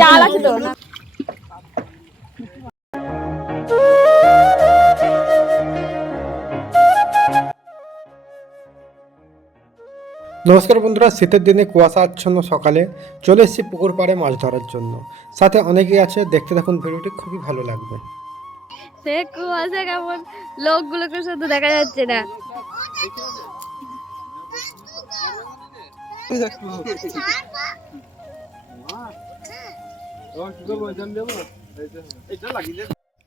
জাল আছে তো না। নমস্কার বন্ধুরা, শীতের দিনে কুয়াশা আচ্ছন্ন সকালে চলে এসেছি পুকুর পাড়ে মাছ ধরার জন্য। সাথে অনেকেই আছে, দেখতে থাকুন ভিডিওটি, খুবই ভালো লাগবে। সে কুয়াশা কেমন, লোকগুলোকে শুধু দেখা যাচ্ছে না।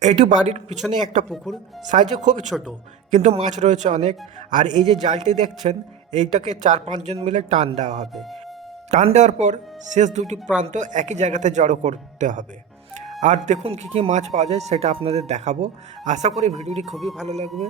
এইটি বাড়ির পিছনে একটা পুকুর, সাইজে খুব ছোট, কিন্তু মাছ রয়েছে অনেক। আর এই যে জালটি দেখছেন, এইটাকে 4-5 জন মিলে টান দেওয়া হবে। টান দেওয়ার পর শেষ দুটি প্রান্ত একই জায়গাতে জড়ো করতে হবে। আর দেখুন কী কী মাছ পাওয়া যায় সেটা আপনাদের দেখাবো। আশা করি ভিডিওটি খুবই ভালো লাগবে।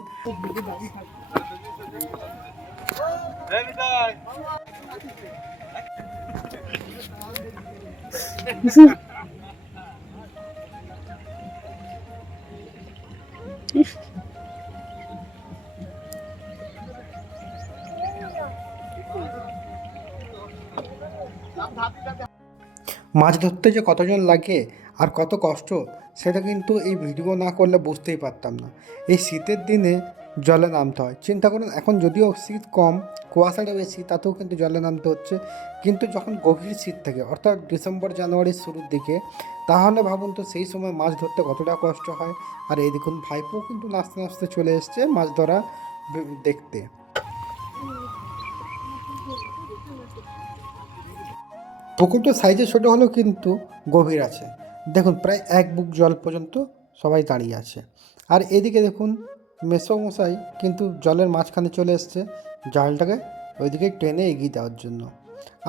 মাছ ধরতে যে কতজন লাগে আর কত কষ্ট, সেটা কিন্তু এই ভিডিও না করলে বুঝতেই পারতাম না। এই শীতের দিনে জলে নামতে হয়। চিন্তা করুন, এখন যদিও শীত কম, কুয়াশাটা বেশি, তাতেও কিন্তু জলে নামতে হচ্ছে। কিন্তু যখন গভীর শীত থাকে, অর্থাৎ ডিসেম্বর জানুয়ারির শুরুর দিকে, তাহলে ভাবুন তো সেই সময় মাছ ধরতে কতটা কষ্ট হয়। আর এই দেখুন, ভাইপো কিন্তু নাচতে নাচতে চলে এসছে মাছ ধরা দেখতে। পুকুরটা সাইজে ছোটো হলেও কিন্তু গভীর আছে। দেখুন, প্রায় 1 বুক জল পর্যন্ত সবাই দাঁড়িয়ে আছে। আর এদিকে দেখুন, মেসোমশাই কিন্তু জলের মাঝখানে চলে এসছে জালটাকে ওইদিকে টেনে এগিয়ে দেওয়ার জন্য।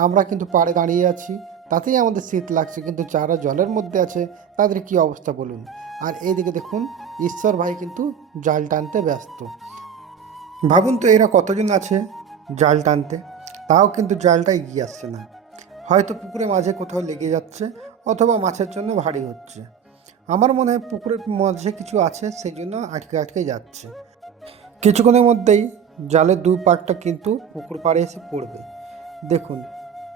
আমরা কিন্তু পাড়ে দাঁড়িয়ে আছি, তাতেই আমাদের শীত লাগছে, কিন্তু যারা জলের মধ্যে আছে তাদের কী অবস্থা বলুন। আর এইদিকে দেখুন, ঈশ্বর ভাই কিন্তু জাল টানতে ব্যস্ত। ভাবুন তো, এরা কতজন আছে জাল টানতে, তাও কিন্তু জালটা এগিয়ে আসছে না। হয়তো পুকুরের মাঝে কোথাও লেগে যাচ্ছে, অথবা মাছের জন্য ভারী হচ্ছে। আমার মনে হয় পুকুরের মাঝে কিছু আছে, সেই জন্য আটকে আটকে যাচ্ছে। কিছুক্ষণের মধ্যেই জালের 2 পাটটা কিন্তু পুকুর পাড়ে এসে পড়বে। দেখুন,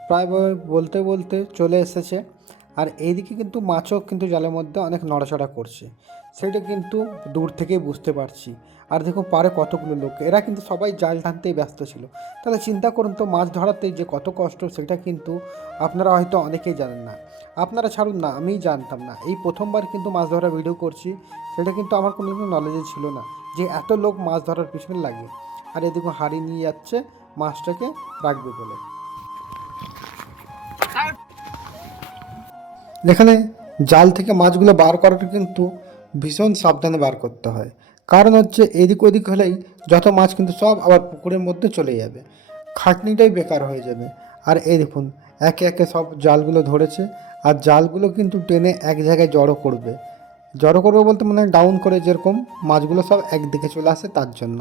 প্রায় বলতে বলতে চলে এসেছে। আর এইদিকে কিন্তু মাছও কিন্তু জালের মধ্যে অনেক নড়াচড়া করছে, সেটা কিন্তু দূর থেকেই বুঝতে পারছি। আর দেখুন পাড়ে কতগুলো লোক, এরা কিন্তু সবাই জাল টানতেই ব্যস্ত ছিল। তাহলে চিন্তা করুন তো, মাছ ধরাতে যে কত কষ্ট, সেটা কিন্তু আপনারা হয়তো অনেকেই জানেন না। আপনারা ছাড়ুন না, আমিই জানতাম না। এই প্রথমবার কিন্তু মাছ ধরার ভিডিও করছি, সেটা কিন্তু আমার কোনো নলেজে ছিল না যে এত লোক মাছ ধরার পিছনে লাগে। আর এদিকে হাঁড়ি নিয়ে যাচ্ছে মাছটাকে রাখবে বলে। এখানে জাল থেকে মাছগুলো বার করাটা কিন্তু ভীষণ সাবধানে বার করতে হয়। কারণ হচ্ছে, এদিক ওদিক হলেই যত মাছ কিন্তু সব আবার পুকুরের মধ্যে চলে যাবে, খাটনিটাই বেকার হয়ে যাবে। আর এই দেখুন, একে একে সব জালগুলো ধরেছে। আর জালগুলো কিন্তু টেনে এক জায়গায় জড়ো করবে। জড়ো করবে বলতে মানে ডাউন করে, যেরকম মাছগুলো সব একদিকে চলে আসে তার জন্য।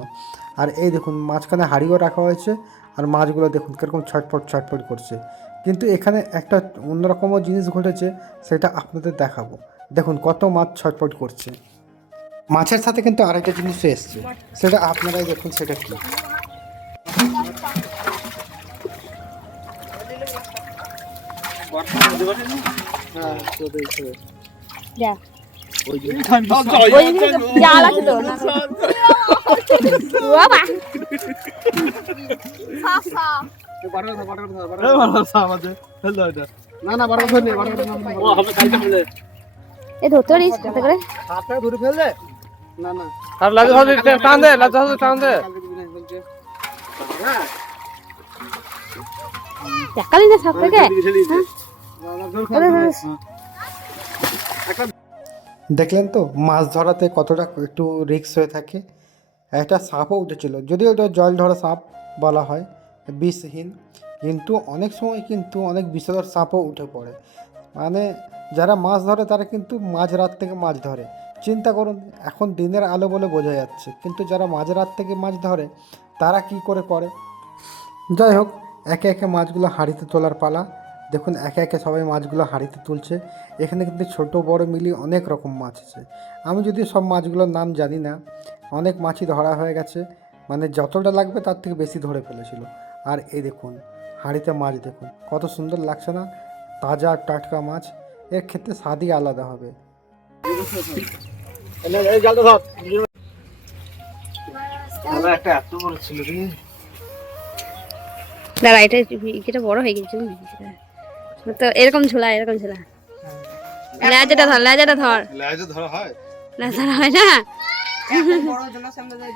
আর এই দেখুন, মাঝখানে হাঁড়িও রাখা হয়েছে। আর মাছগুলো দেখুন কীরকম ছটফট ছটফট করছে। কিন্তু এখানে একটা অন্যরকমও জিনিস ঘটেছে, সেটা আপনাদের দেখাবো। দেখুন কত মাছ ছটফট করছে। মাছের সাথে কিন্তু আরেকটা জিনিস এসছে, সেটা আপনারাই দেখুন সেটা কি। জাল আছে তো না। বাবা এ ধরতে পারিস হাতে করে? না না, আর লাগে হবে টান দে, লাগা হবে টান দে। দেখালি না সাপ থেকে? দেখলেন তো মাছ ধরাতে কতটা একটু রিস্ক হয়ে থাকে। একটা সাপও উঠেছিল, যদিও ওটা জল ধরা সাপ বলা হয়, বিষহীন, কিন্তু অনেক সময় কিন্তু অনেক বিষধর সাপও উঠে পড়ে। মানে যারা মাছ ধরে তারা কিন্তু মাঝরাত থেকে মাছ ধরে। চিন্তা করুন, এখন দিনের আলো বলে বোঝা যাচ্ছে, কিন্তু যারা মাঝরাত থেকে মাছ ধরে তারা কি করে করে। যাই হোক, একে একে মাছগুলো হাঁড়িতে তোলার পালা। দেখুন একে একে সবাই মাছগুলো হাঁড়িতে তুলছে। এখানে কিন্তু ছোট বড় মিলিয়ে অনেক রকম মাছ আছে। আমি যদিও সব মাছগুলোর নাম জানি না, অনেক মাছই ধরা হয়ে গেছে, মানে যতটা লাগবে তার থেকে বেশি ধরে ফেলেছিল। আর এই দেখুন হাঁড়িতে মাছ, দেখুন কত সুন্দর লাগছে না। তাজা টাটকা মাছ, এর ক্ষেত্রে স্বাদই আলাদা হবে। দাঁড়া, এটা বড় হয়ে গেছে। তো এরকম ঝোলা, এরকম ঝোলা। লেজাটা ধর, লেজাটা ধর। লেজে ধরা হয়? না ধরা হয় না। বড় জন্য সামনে যাই